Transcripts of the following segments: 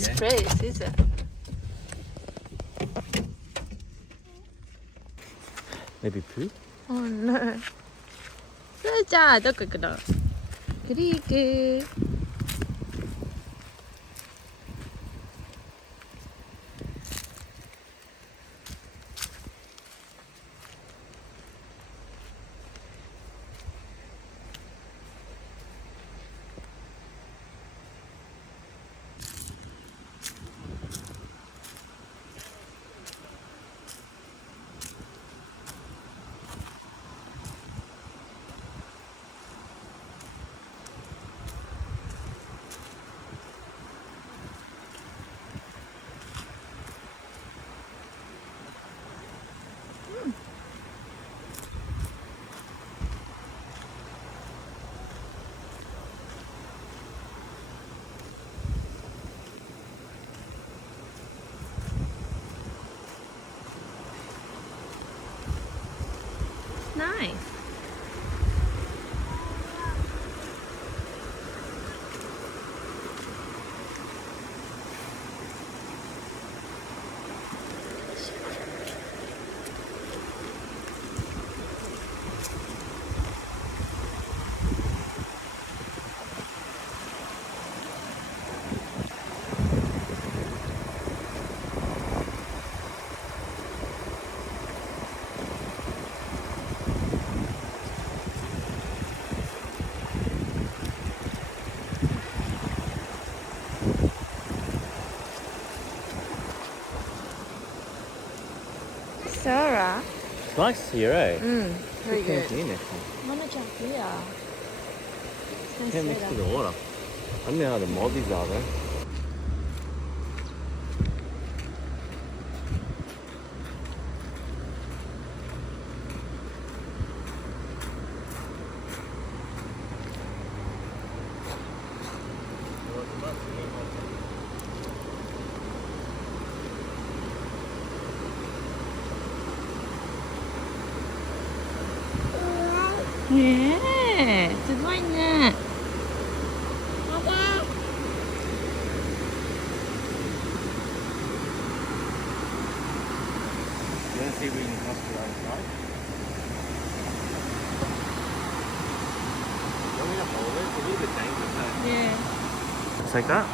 nice place, is it? Maybe poo? Oh no. すーちゃん、どこ行くの？クリーク。Nice. Sarah? It's nice here, eh? Very Good good. here next time. Wanna jump here? It's Yeah, nice next to weather. the water. I don't know how the mozzies are though. Yeah, すごいね。You want to see if we can cross to the other side? Don't we have hold it? It's a little bit dangerous, eh? Yeah. Just like that?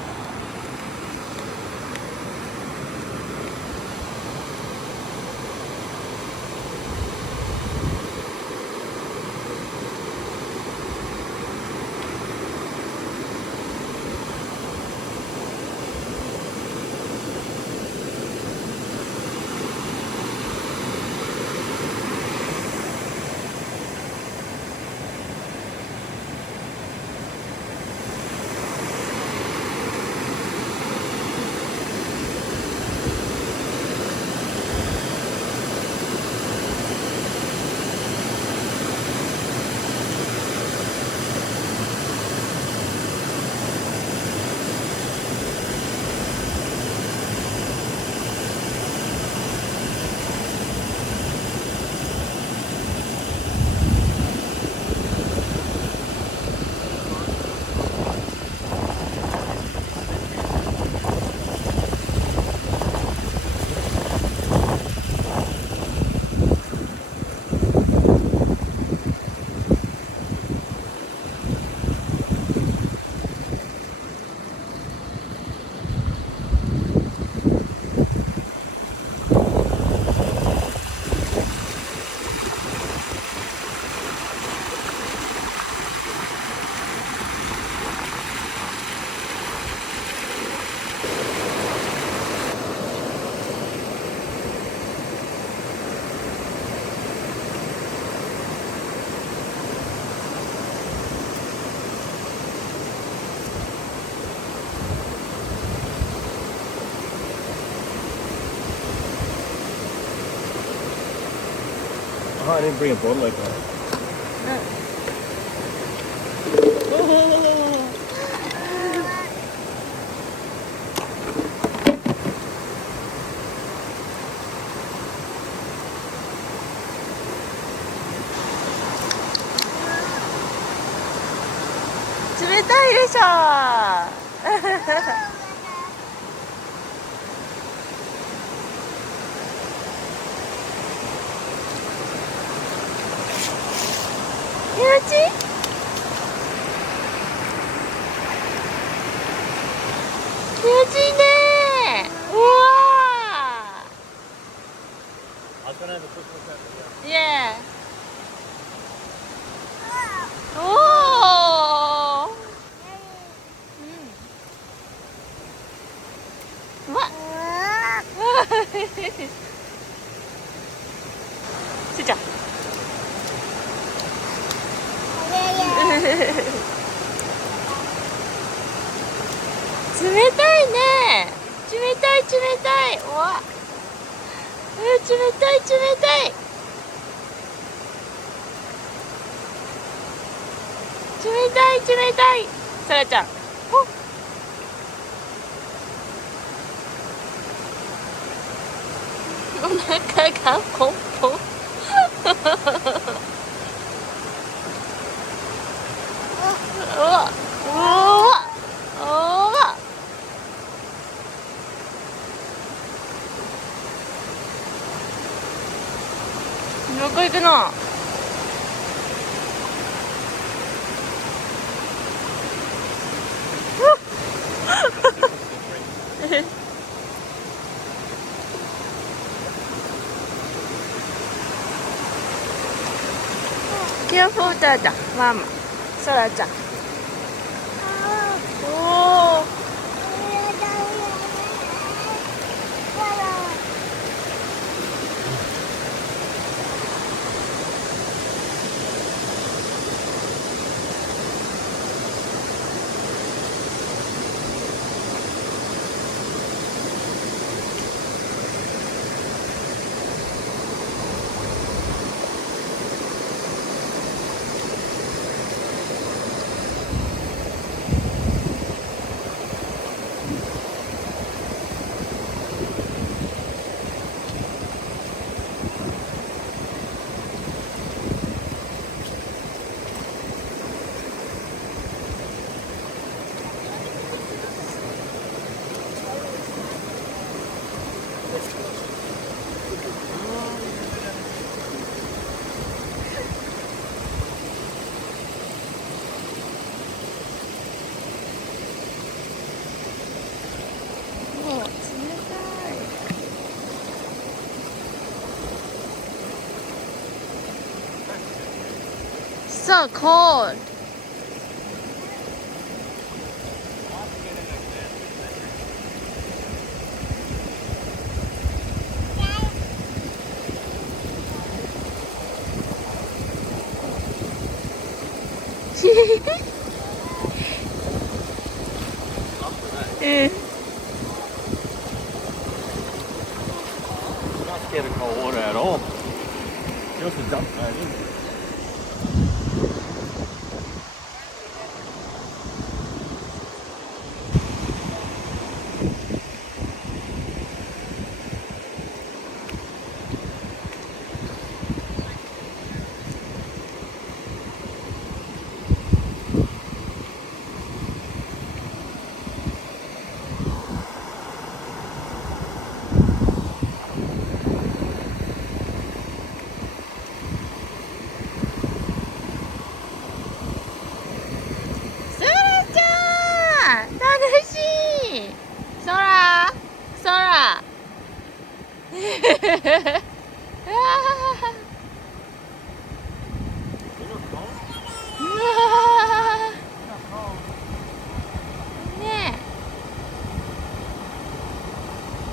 Oh, I didn't bring a bottle opener. ちいい気持ちいいね。うわI was gonna have a quick look at it. ー、イエー。おー、うん、うわっすーちゃん冷たいね。冷たい冷たい。うわ、冷たい冷たい。冷たい冷たい。さらちゃん。お腹がポンポン。うわ、うわ、うわ。どこ行くの？ケアフォーターだ、ママ。ソラちゃん。おお。So cold. Not scared of cold water at all. Just to jump right in.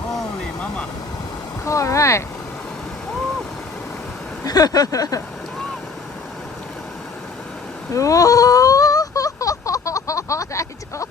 Holy mama. All right. おお大丈夫